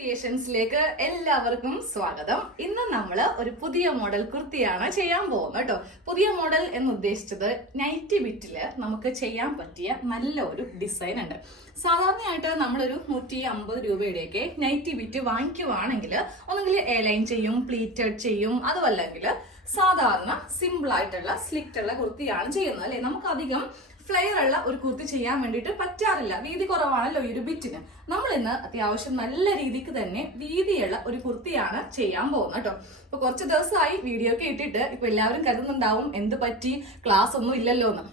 ക്രിയേഷൻസിലേക്ക് എല്ലാവർക്കും സ്വാഗതം. ഇന്ന് നമ്മൾ ഒരു പുതിയ മോഡൽ കുർത്തിയാണ് ചെയ്യാൻ പോകുന്നത് കേട്ടോ. പുതിയ മോഡൽ എന്ന് ഉദ്ദേശിച്ചത് നൈറ്റി ബിറ്റില് നമുക്ക് ചെയ്യാൻ പറ്റിയ നല്ല ഒരു ഡിസൈൻ ഉണ്ട്. സാധാരണയായിട്ട് നമ്മളൊരു 150 രൂപയുടെയൊക്കെ നൈറ്റി ബിറ്റ് വാങ്ങിക്കുവാണെങ്കിൽ ഒന്നെങ്കിൽ എയർലൈൻ ചെയ്യും, പ്ലീറ്റഡ് ചെയ്യും, അതുമല്ലെങ്കിൽ സാധാരണ സിമ്പിൾ ആയിട്ടുള്ള സ്ലിക്റ്റുള്ള കുർത്തിയാണ് ചെയ്യുന്നത് അല്ലെ. നമുക്കധികം ഫ്ലെയർ ഉള്ള ഒരു കുർത്തി ചെയ്യാൻ വേണ്ടിയിട്ട് പറ്റാറില്ല, വീതി കുറവാണല്ലോ ഈ ഒരു ബിറ്റിന്. നമ്മൾ ഇന്ന് അത്യാവശ്യം നല്ല രീതിക്ക് തന്നെ വീതിയുള്ള ഒരു കുർത്തിയാണ് ചെയ്യാൻ പോകുന്നത് കേട്ടോ. ഇപ്പൊ കുറച്ച് ദിവസമായി വീഡിയോ ഒക്കെ ഇട്ടിട്ട് ഇപ്പൊ എല്ലാവരും കരുതുന്നുണ്ടാവും എന്ത് പറ്റി, ക്ലാസ് ഒന്നും ഇല്ലല്ലോ എന്ന്.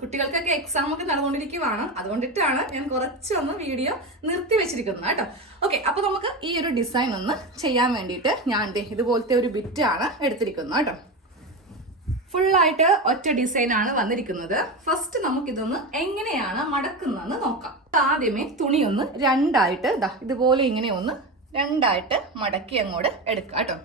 കുട്ടികൾക്കൊക്കെ എക്സാം ഒക്കെ നടന്നുകൊണ്ടിരിക്കുവാണ്, അതുകൊണ്ടിട്ടാണ് ഞാൻ കുറച്ചൊന്ന് വീഡിയോ നിർത്തി വെച്ചിരിക്കുന്നത് കേട്ടോ. ഓക്കെ, അപ്പൊ നമുക്ക് ഈ ഒരു ഡിസൈൻ ഒന്ന് ചെയ്യാൻ വേണ്ടിയിട്ട് ഞാൻ ഇതുപോലത്തെ ഒരു ബിറ്റാണ് എടുത്തിരിക്കുന്നത് കേട്ടോ. ഫുള്ളായിട്ട് ഒറ്റ ഡിസൈൻ ആണ് വന്നിരിക്കുന്നത്. ഫസ്റ്റ് നമുക്കിതൊന്ന് എങ്ങനെയാണ് മടക്കുന്നതെന്ന് നോക്കാം. ആദ്യമേ തുണി ഒന്ന് രണ്ടായിട്ട് ഇതുപോലെ ഇങ്ങനെ ഒന്ന് രണ്ടായിട്ട് മടക്കി അങ്ങോട്ട് എടുക്കുക കേട്ടോ.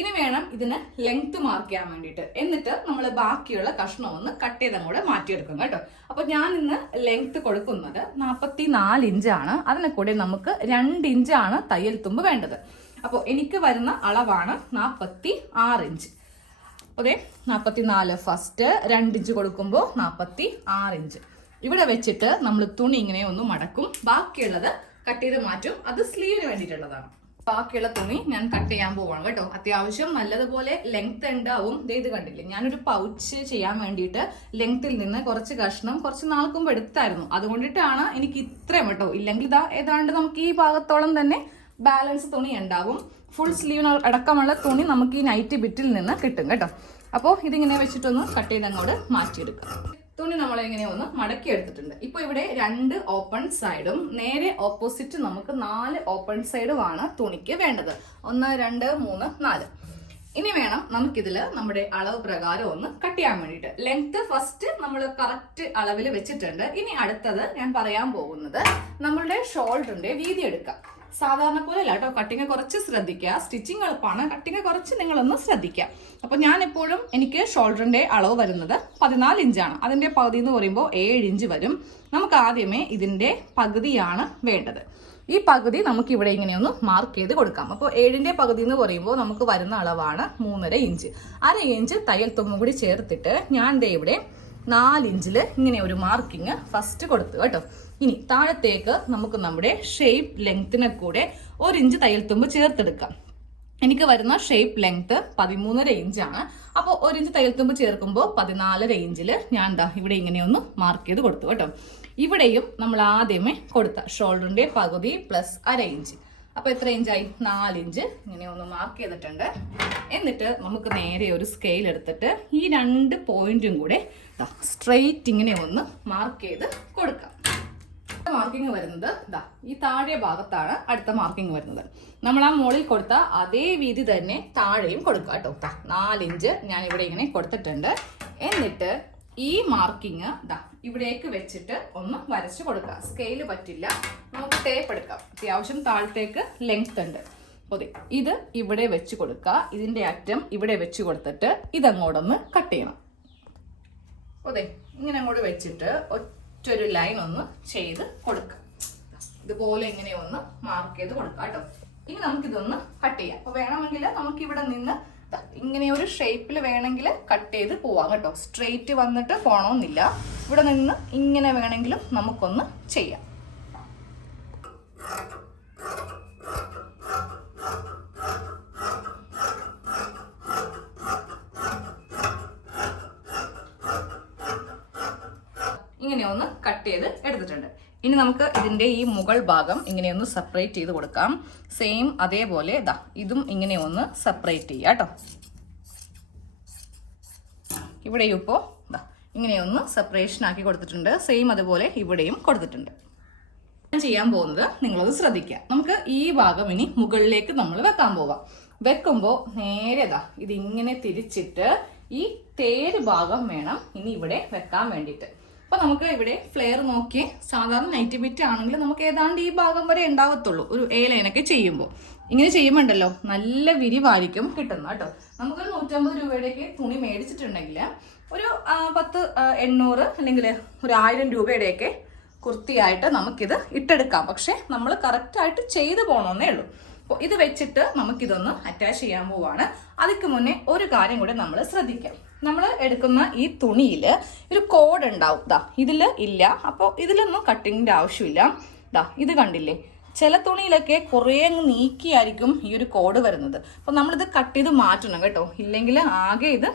ഇനി വേണം ഇതിന് ലെങ്ത് മാർക്ക് ചെയ്യാൻ വേണ്ടിയിട്ട്. എന്നിട്ട് നമ്മൾ ബാക്കിയുള്ള കഷ്ണം ഒന്ന് കട്ട് ചെയ്ത് അങ്ങോട്ട് മാറ്റിയെടുക്കും കേട്ടോ. അപ്പൊ ഞാൻ ഇന്ന് ലെങ്ത് കൊടുക്കുന്നത് 44 ഇഞ്ചാണ്. അതിനെ കൂടെ നമുക്ക് 2 ഇഞ്ചാണ് തയ്യൽ തുമ്പ് വേണ്ടത്. അപ്പോൾ എനിക്ക് വരുന്ന അളവാണ് 46 ഇഞ്ച്. അതെ, 44 ഫസ്റ്റ്, 2 ഇഞ്ച് കൊടുക്കുമ്പോൾ 46 ഇഞ്ച്. ഇവിടെ വെച്ചിട്ട് നമ്മൾ തുണി ഇങ്ങനെ ഒന്ന് മടക്കും, ബാക്കിയുള്ളത് കട്ട് ചെയ്ത് മാറ്റും. അത് സ്ലീവിന് വേണ്ടിയിട്ടുള്ളതാണ്. ബാക്കിയുള്ള തുണി ഞാൻ കട്ട് ചെയ്യാൻ പോവാണ് കേട്ടോ. അത്യാവശ്യം നല്ലതുപോലെ ലെങ്ത് ഉണ്ടാവും. ഇത് കണ്ടില്ലേ, ഞാനൊരു പൗച്ച് ചെയ്യാൻ വേണ്ടിയിട്ട് ലെങ്ത്തിൽ നിന്ന് കുറച്ച് കഷ്ണം കുറച്ച് നാൾക്ക് മുമ്പ് എടുത്തായിരുന്നു. അതുകൊണ്ടിട്ടാണ് എനിക്ക് ഇത്രയും കേട്ടോ. ഇല്ലെങ്കിൽ ഇതാ ഏതാണ്ട് നമുക്ക് ഈ ഭാഗത്തോളം തന്നെ ബാലൻസ് തുണി ഉണ്ടാവും. ഫുൾ സ്ലീവിന് അടക്കമുള്ള തുണി നമുക്ക് ഈ നൈറ്റി ബിറ്റിൽ നിന്ന് കിട്ടും കേട്ടോ. അപ്പോൾ ഇതിങ്ങനെ വെച്ചിട്ടൊന്ന് കട്ട് ചെയ്ത് അങ്ങോട്ട് മാറ്റിയെടുക്കാം. തുണി നമ്മളെങ്ങനെ ഒന്ന് മടക്കി എടുത്തിട്ടുണ്ട്. ഇപ്പൊ ഇവിടെ 2 ഓപ്പൺ സൈഡും നേരെ ഓപ്പോസിറ്റ് നമുക്ക് 4 ഓപ്പൺ സൈഡുമാണ് തുണിക്ക് വേണ്ടത്. 1 2 3 4. ഇനി വേണം നമുക്കിതില് നമ്മുടെ അളവ് പ്രകാരം ഒന്ന് കട്ട് ചെയ്യാൻ വേണ്ടിയിട്ട്. ലെങ്ത് ഫസ്റ്റ് നമ്മൾ കറക്റ്റ് അളവിൽ വെച്ചിട്ടുണ്ട്. ഇനി അടുത്തത് ഞാൻ പറയാൻ പോകുന്നത് നമ്മളുടെ ഷോൾഡറിന്റെ വീതി എടുക്കാം. സാധാരണ പോലെ അല്ല കേട്ടോ, കട്ടിങ് കുറച്ച് ശ്രദ്ധിക്കുക. സ്റ്റിച്ചിങ് എളുപ്പമാണ്, കട്ടിങ് കുറച്ച് നിങ്ങളൊന്ന് ശ്രദ്ധിക്കുക. അപ്പൊ ഞാൻ എപ്പോഴും എനിക്ക് ഷോൾഡറിന്റെ അളവ് വരുന്നത് 14 ഇഞ്ചാണ്. അതിന്റെ പകുതി എന്ന് പറയുമ്പോൾ 7 ഇഞ്ച് വരും. നമുക്ക് ആദ്യമേ ഇതിന്റെ പകുതിയാണ് വേണ്ടത്. ഈ പകുതി നമുക്ക് ഇവിടെ ഇങ്ങനെ ഒന്ന് മാർക്ക് ചെയ്ത് കൊടുക്കാം. അപ്പോൾ 7ന്റെ പകുതി എന്ന് പറയുമ്പോൾ നമുക്ക് വരുന്ന അളവാണ് 3.5 ഇഞ്ച്. 1/2 ഇഞ്ച് തയ്യൽ തുമ്പും കൂടി ചേർത്തിട്ട് ഞാൻ ഇവിടെ 4 ഇഞ്ചില് ഇങ്ങനെ ഒരു മാർക്കിങ് ഫസ്റ്റ് കൊടുത്തു കേട്ടോ. ഇനി താഴത്തേക്ക് നമുക്ക് നമ്മുടെ ഷേപ്പ് ലെങ്ത്തിനെ കൂടെ 1 ഇഞ്ച് തയ്യൽ തുമ്പ് ചേർത്തെടുക്കാം. എനിക്ക് വരുന്ന ഷേപ്പ് ലെങ്ത് 13.5 ഇഞ്ചാണ്. അപ്പോൾ 1 ഇഞ്ച് തയ്യൽ തുമ്പ് ചേർക്കുമ്പോൾ 14.5 ഇഞ്ചില് ഞാൻ ഇവിടെ ഇങ്ങനെ ഒന്ന് മാർക്ക് ചെയ്ത് കൊടുത്തു കേട്ടോ. ഇവിടെയും നമ്മൾ ആദ്യമേ കൊടുത്ത ഷോൾഡറിന്റെ പകുതി പ്ലസ് 1/2 ഇഞ്ച്. അപ്പൊ എത്ര ഇഞ്ചായി? 4 ഇഞ്ച് ഇങ്ങനെ ഒന്ന് മാർക്ക് ചെയ്തിട്ടുണ്ട്. എന്നിട്ട് നമുക്ക് നേരെ ഒരു സ്കെയിൽ എടുത്തിട്ട് ഈ 2 പോയിന്റും കൂടെ സ്ട്രെയിറ്റ് ഇങ്ങനെ ഒന്ന് മാർക്ക് ചെയ്ത് കൊടുക്കാം. മാർക്കിംഗ് വരുന്നത് ഈ താഴെ ഭാഗത്താണ് അടുത്ത മാർക്കിംഗ് വരുന്നത്. നമ്മൾ ആ മുകളിൽ കൊടുത്ത അതേ വീതി തന്നെ താഴെയും കൊടുക്കുക കേട്ടോ. 4 ഇഞ്ച് ഞാൻ ഇവിടെ ഇങ്ങനെ കൊടുത്തിട്ടുണ്ട്. എന്നിട്ട് ഈ മാർക്കിങ് ഇവിടേക്ക് വെച്ചിട്ട് ഒന്ന് വരച്ചു കൊടുക്കുക. സ്കെയില് പറ്റില്ല, നമുക്ക് ടേപ്പ് എടുക്കാം. അത്യാവശ്യം താഴത്തേക്ക് ലെങ്ത് ഉണ്ട്. അതെ, ഇത് ഇവിടെ വെച്ച് കൊടുക്കുക. ഇതിന്റെ അറ്റം ഇവിടെ വെച്ച് കൊടുത്തിട്ട് ഇതങ്ങോട്ടൊന്ന് കട്ട് ചെയ്യണം. അതെ, ഇങ്ങനെ അങ്ങോട്ട് വെച്ചിട്ട് ഒറ്റൊരു ലൈൻ ഒന്ന് ചെയ്ത് കൊടുക്കുക. ഇതുപോലെ ഇങ്ങനെ ഒന്ന് മാർക്ക് ചെയ്ത് കൊടുക്കുക കേട്ടോ. ഇനി നമുക്കിതൊന്ന് കട്ട് ചെയ്യാം. അപ്പൊ വേണമെങ്കിൽ നമുക്ക് ഇവിടെ നിന്ന് ഇങ്ങനെ ഒരു ഷേപ്പിൽ വേണമെങ്കിൽ കട്ട് ചെയ്ത് പോവാം കേട്ടോ. സ്ട്രെയിറ്റ് വന്നിട്ട് പോണമെന്നില്ല. ഇവിടെ നിന്ന് ഇങ്ങനെ വേണമെങ്കിലും നമുക്കൊന്ന് ചെയ്യാം. ഇങ്ങനെ ഒന്ന് കട്ട് ചെയ്ത് എടുത്തിട്ടുണ്ട്. ഇനി നമുക്ക് ഇതിന്റെ ഈ മുകൾ ഭാഗം ഇങ്ങനെയൊന്ന് സെപ്പറേറ്റ് ചെയ്ത് കൊടുക്കാം. സെയിം അതേപോലെ ഇതും ഇങ്ങനെ ഒന്ന് സെപ്പറേറ്റ് ചെയ്യാം കേട്ടോ. ഇവിടെയും ഇപ്പോൾ ഇങ്ങനെയൊന്ന് സെപ്പറേഷൻ ആക്കി കൊടുത്തിട്ടുണ്ട്. സെയിം അതുപോലെ ഇവിടെയും കൊടുത്തിട്ടുണ്ട്. ഞാൻ ചെയ്യാൻ പോകുന്നത് നിങ്ങളത് ശ്രദ്ധിക്കുക. നമുക്ക് ഈ ഭാഗം ഇനി മുകളിലേക്ക് നമ്മൾ വെക്കാൻ പോവാം. വെക്കുമ്പോൾ നേരെ ഇതിങ്ങനെ തിരിച്ചിട്ട് ഈ തേര് ഭാഗം വേണം ഇനി ഇവിടെ വെക്കാൻ വേണ്ടിയിട്ട്. അപ്പൊ നമുക്ക് ഇവിടെ ഫ്ലെയർ നോക്കി സാധാരണ നൈറ്റി ബിറ്റ് ആണെങ്കിൽ നമുക്ക് ഏതാണ്ട് ഈ ഭാഗം വരെ ഉണ്ടാവത്തുള്ളൂ ഒരു എ ലൈനൊക്കെ ചെയ്യുമ്പോൾ. ഇങ്ങനെ ചെയ്യുമ്പോണ്ടല്ലോ നല്ല വിരിവായിരിക്കും കിട്ടുന്നത് കേട്ടോ. നമുക്കൊരു 150 രൂപയുടെയൊക്കെ തുണി മേടിച്ചിട്ടുണ്ടെങ്കിൽ ഒരു 10 800 അല്ലെങ്കിൽ ഒരു 1000 രൂപയുടെയൊക്കെ കുർത്തിയായിട്ട് നമുക്കിത് ഇട്ടെടുക്കാം. പക്ഷെ നമ്മൾ കറക്റ്റായിട്ട് ചെയ്തു പോകണമെന്നേ ഉള്ളൂ. അപ്പോൾ ഇത് വെച്ചിട്ട് നമുക്കിതൊന്ന് അറ്റാച്ച് ചെയ്യാൻ പോവാണ്. അതിക്ക് മുന്നേ ഒരു കാര്യം കൂടെ നമ്മൾ ശ്രദ്ധിക്കാം. നമ്മൾ എടുക്കുന്ന ഈ തുണിയിൽ ഒരു കോഡ് ഉണ്ടാവും. ഇതിൽ ഇല്ല. അപ്പോൾ ഇതിലൊന്നും കട്ടിങ്ങിൻ്റെ ആവശ്യമില്ല. ഇത് കണ്ടില്ലേ, ചില തുണിയിലൊക്കെ കുറേ അങ്ങ് നീക്കിയായിരിക്കും ഈ ഒരു കോഡ് വരുന്നത്. അപ്പോൾ നമ്മളിത് കട്ട് ചെയ്ത് മാറ്റണം കേട്ടോ. ഇല്ലെങ്കിൽ ആകെ ഇത്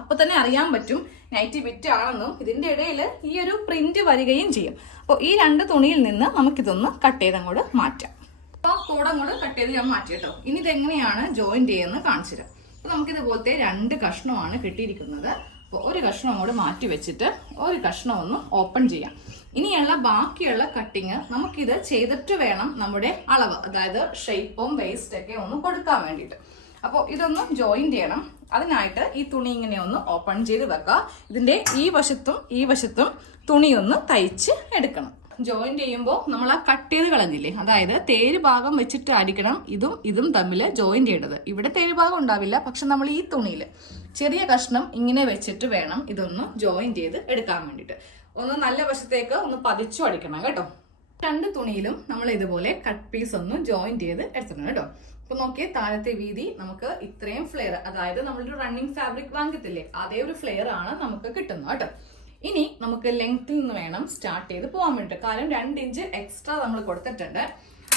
അപ്പോൾ തന്നെ അറിയാൻ പറ്റും നൈറ്റി ബിറ്റ് ആണെന്നും. ഇതിൻ്റെ ഇടയിൽ ഈ ഒരു പ്രിന്റ് വരികയും ചെയ്യും. അപ്പോൾ ഈ 2 തുണിയിൽ നിന്ന് നമുക്കിതൊന്ന് കട്ട് ചെയ്ത് അങ്ങോട്ട് മാറ്റാം. അപ്പോൾ കോഡ് അങ്ങോട്ട് കട്ട് ചെയ്ത് ഞാൻ മാറ്റി കേട്ടോ. ഇനി ഇതെങ്ങനെയാണ് ജോയിന്റ് ചെയ്യുന്നത് കാണിച്ചു തരാം. അപ്പോൾ നമുക്കിതുപോലത്തെ 2 കഷ്ണമാണ് കിട്ടിയിരിക്കുന്നത്. അപ്പോൾ ഒരു കഷ്ണം അങ്ങോട്ട് മാറ്റി വെച്ചിട്ട് ഒരു കഷ്ണം ഒന്ന് ഓപ്പൺ ചെയ്യാം. ഇനിയുള്ള ബാക്കിയുള്ള കട്ടിങ് നമുക്കിത് ചെയ്തിട്ട് വേണം നമ്മുടെ അളവ്, അതായത് ഷേപ്പും വേസ്റ്റ് ഒക്കെ ഒന്ന് കൊടുക്കാൻ വേണ്ടിയിട്ട്. അപ്പോൾ ഇതൊന്ന് ജോയിന്റ് ചെയ്യണം. അതിനായിട്ട് ഈ തുണി ഇങ്ങനെ ഒന്ന് ഓപ്പൺ ചെയ്ത് വെക്കുക. ഇതിന്റെ ഈ വശത്തും തുണി ഒന്ന് തയ്ച്ച് എടുക്കണം. ജോയിന്റ് ചെയ്യുമ്പോൾ നമ്മൾ ആ കട്ട് ചെയ്ത് കളഞ്ഞില്ലേ, അതായത് തേര് ഭാഗം വെച്ചിട്ടായിരിക്കണം ഇതും തമ്മിൽ ജോയിന്റ് ചെയ്യേണ്ടത്. ഇവിടെ തേര് ഭാഗം ഉണ്ടാവില്ല, പക്ഷെ നമ്മൾ ഈ തുണിയിൽ ചെറിയ കഷ്ണം ഇങ്ങനെ വെച്ചിട്ട് വേണം ഇതൊന്ന് ജോയിന്റ് ചെയ്ത് എടുക്കാൻ വേണ്ടിയിട്ട്. ഒന്ന് നല്ല വശത്തേക്ക് ഒന്ന് പതിച്ചു അടിക്കണം കേട്ടോ. 2 തുണിയിലും നമ്മൾ ഇതുപോലെ കട്ട് പീസ് ഒന്ന് ജോയിന്റ് ചെയ്ത് എടുക്കണം കേട്ടോ. അപ്പൊ നോക്കിയേ, താഴത്തെ വീതി നമുക്ക് ഇത്രയും ഫ്ലെയർ, അതായത് നമ്മളൊരു റണ്ണിങ് ഫാബ്രിക് വാങ്ങിക്കത്തില്ലേ, അതേ ഒരു ഫ്ലെയർ ആണ് നമുക്ക് കിട്ടുന്നത് കേട്ടോ. ഇനി നമുക്ക് ലെങ്ത്തിൽ നിന്ന് വേണം സ്റ്റാർട്ട് ചെയ്ത് പോകാൻ വേണ്ടിയിട്ട്. കാരണം 2 ഇഞ്ച് എക്സ്ട്രാ നമ്മൾ കൊടുത്തിട്ടുണ്ട്.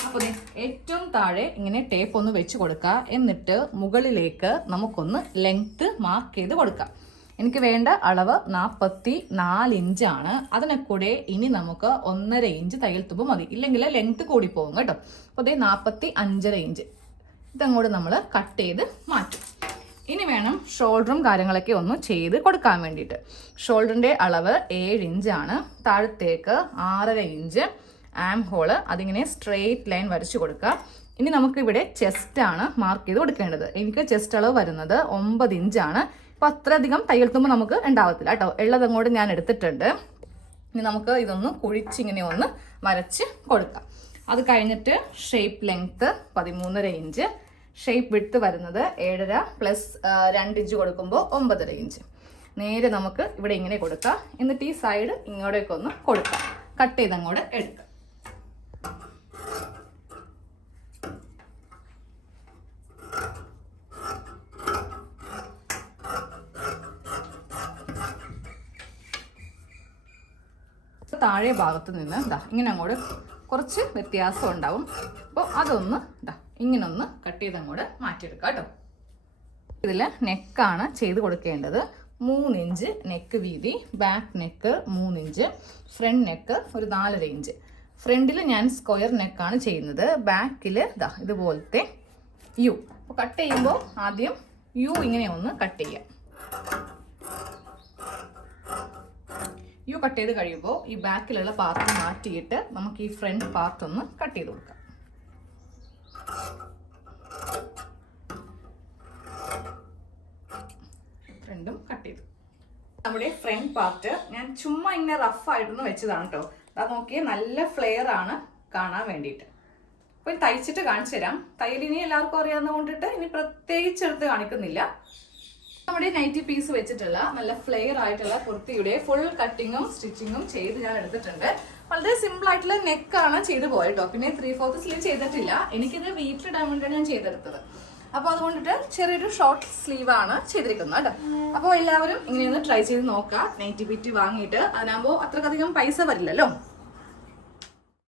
അപ്പോൾ ഏറ്റവും താഴെ ഇങ്ങനെ ടേപ്പ് ഒന്ന് വെച്ച് കൊടുക്കുക. എന്നിട്ട് മുകളിലേക്ക് നമുക്കൊന്ന് ലെങ്ത്ത് മാർക്ക് ചെയ്ത് കൊടുക്കാം. എനിക്ക് വേണ്ട അളവ് 44 ഇഞ്ചാണ്. അതിനെ കൂടെ ഇനി നമുക്ക് 1.5 ഇഞ്ച് തയ്യൽ തുമ്പ് മതി, ഇല്ലെങ്കിൽ ലെങ്ത്ത് കൂടി പോകും കേട്ടോ. അപ്പോൾ 45.5 ഇഞ്ച് ഇതങ്ങോട്ട് നമ്മൾ കട്ട് ചെയ്ത് മാറ്റും. ഇനി വേണം ഷോൾഡറും കാര്യങ്ങളൊക്കെ ഒന്ന് ചെയ്ത് കൊടുക്കാൻ വേണ്ടിയിട്ട്. ഷോൾഡറിന്റെ അളവ് 7 ഇഞ്ചാണ്. താഴത്തേക്ക് 6.5 ഇഞ്ച് ആം ഹോള്, അതിങ്ങനെ സ്ട്രെയിറ്റ് ലൈൻ വരച്ചു കൊടുക്കുക. ഇനി നമുക്ക് ഇവിടെ ചെസ്റ്റ് ആണ് മാർക്ക് ചെയ്ത് കൊടുക്കേണ്ടത്. എനിക്ക് ചെസ്റ്റ് അളവ് വരുന്നത് 9 ഇഞ്ചാണ്. അപ്പോൾ അത്രയധികം തയ്യൽ തുമ്പ് നമുക്ക് ഉണ്ടാവത്തില്ല കേട്ടോ. ഉള്ളതങ്ങോട്ട് ഞാൻ എടുത്തിട്ടുണ്ട്. ഇനി നമുക്ക് ഇതൊന്ന് കുഴിച്ചിങ്ങനെ ഒന്ന് വരച്ച് കൊടുക്കാം. അത് കഴിഞ്ഞിട്ട് shape length 13.5 inch, shape width വരുന്നത് 7.5 പ്ലസ് 2 ഇഞ്ച് കൊടുക്കുമ്പോൾ 9.5 ഇഞ്ച്. നേരെ നമുക്ക് ഇവിടെ ഇങ്ങനെ കൊടുക്കാം. എന്നിട്ട് ഈ സൈഡ് ഇങ്ങോട്ടേക്ക് ഒന്ന് കൊടുക്കാം. കട്ട് ചെയ്ത് അങ്ങോട്ട് എടുക്കാം. താഴെ ഭാഗത്ത് നിന്ന് ഇങ്ങനെ അങ്ങോട്ട് കുറച്ച് വ്യത്യാസം ഉണ്ടാവും. അപ്പോൾ അതൊന്ന് ഇങ്ങനൊന്ന് കട്ട് ചെയ്ത് അങ്ങോട്ട് മാറ്റിയെടുക്കാം കേട്ടോ. ഇതിൽ നെക്കാണ് ചെയ്ത് കൊടുക്കേണ്ടത്. 3 ഇഞ്ച് നെക്ക് വീതി, back neck 3 inch, front neck ഒരു 4.5 ഇഞ്ച്. ഫ്രണ്ടിൽ ഞാൻ സ്ക്വയർ നെക്കാണ് ചെയ്യുന്നത്. ബാക്കിൽ ഇതുപോലത്തെ യു. അപ്പോൾ കട്ട് ചെയ്യുമ്പോൾ ആദ്യം യു ഇങ്ങനെ ഒന്ന് കട്ട് ചെയ്യാം. യു കട്ട് ചെയ്ത് കഴിയുമ്പോൾ ഈ ബാക്കിലുള്ള പാർട്ട് മാറ്റിയിട്ട് നമുക്ക് ഈ ഫ്രണ്ട് പാർട്ട് ഒന്ന് കട്ട് ചെയ്ത് കൊടുക്കാം. ഫ്രണ്ടും കട്ട് ചെയ്തു. നമ്മുടെ ഫ്രണ്ട് പാർട്ട് ഞാൻ ചുമ്മാ ഇങ്ങനെ റഫ് ആയിട്ടൊന്ന് വെച്ചതാണ് കേട്ടോ. അത് നോക്കിയേ, നല്ല ഫ്ലെയർ ആണ് കാണാൻ വേണ്ടിയിട്ട്. അപ്പോൾ തയ്ച്ചിട്ട് കാണിച്ചു തരാം. തയ്യലിനി എല്ലാവർക്കും അറിയാവുന്ന കൊണ്ടിട്ട് ഇനി പ്രത്യേകിച്ച് എടുത്ത് കാണിക്കുന്നില്ല. നമ്മുടെ നൈറ്റി പീസ് വെച്ചിട്ടുള്ള നല്ല ഫ്ലെയർ ആയിട്ടുള്ള കുർത്തിയുടെ ഫുൾ കട്ടിങ്ങും സ്റ്റിച്ചിങ്ങും ചെയ്ത് ഞാൻ എടുത്തിട്ടുണ്ട്. വളരെ സിമ്പിൾ ആയിട്ടുള്ള നെക്കാണ് ചെയ്ത് പോയിട്ടോ. പിന്നെ 3/4 സ്ലീവ് ചെയ്തിട്ടില്ല. എനിക്കിത് വീട്ടിലിടാൻ വേണ്ടിയാണ് ഞാൻ ചെയ്തെടുത്തത്. അപ്പോൾ അതുകൊണ്ടിട്ട് ചെറിയൊരു ഷോർട്ട് സ്ലീവ് ആണ് ചെയ്തിരിക്കുന്നത് കേട്ടോ. അപ്പോൾ എല്ലാവരും ഇങ്ങനെയൊന്ന് ട്രൈ ചെയ്ത് നോക്കാം. നൈറ്റി ബിറ്റ് വാങ്ങിയിട്ട് അതിനാകുമ്പോൾ അത്രക്കധികം പൈസ വരില്ലല്ലോ.